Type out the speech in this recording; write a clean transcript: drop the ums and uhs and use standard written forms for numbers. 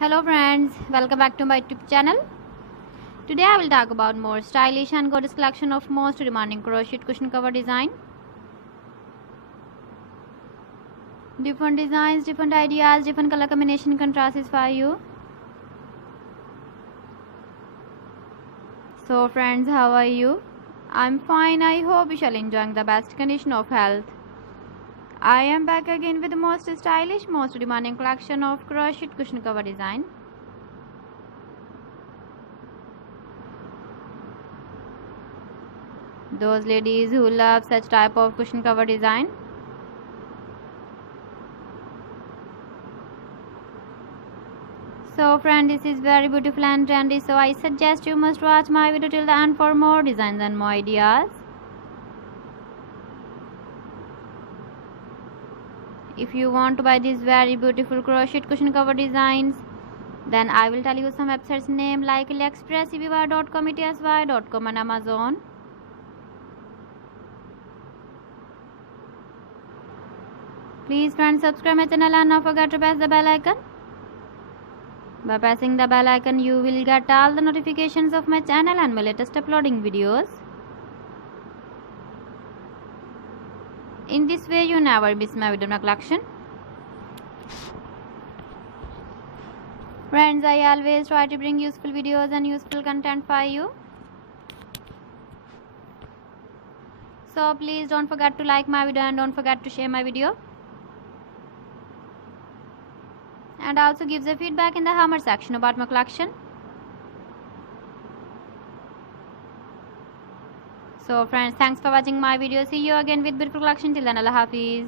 Hello friends, welcome back to my YouTube channel. Today I will talk about more stylish and gorgeous collection of most demanding crochet cushion cover design. Different designs, different ideas, different color combination contrasts for you. So friends, how are you? I'm fine. I hope you shall enjoying the best condition of health. I am back again with the most stylish, most demanding collection of crochet cushion cover design. Those ladies who love such type of cushion cover design. So friend, this is very beautiful and trendy, so I suggest you must watch my video till the end for more designs and more ideas. If you want to buy these very beautiful crochet cushion cover designs, then I will tell you some websites name like AliExpress, eBay.com, etsy.com and Amazon. Please friends, subscribe my channel and don't forget to press the bell icon. By pressing the bell icon, you will get all the notifications of my channel and my latest uploading videos. In this way, you never miss my video collection. Friends, I always try to bring useful videos and useful content for you. So please don't forget to like my video and don't forget to share my video. And also give the feedback in the comment section about my collection. So friends, thanks for watching my video. See you again with beautiful collection. Till then, Allah Hafiz.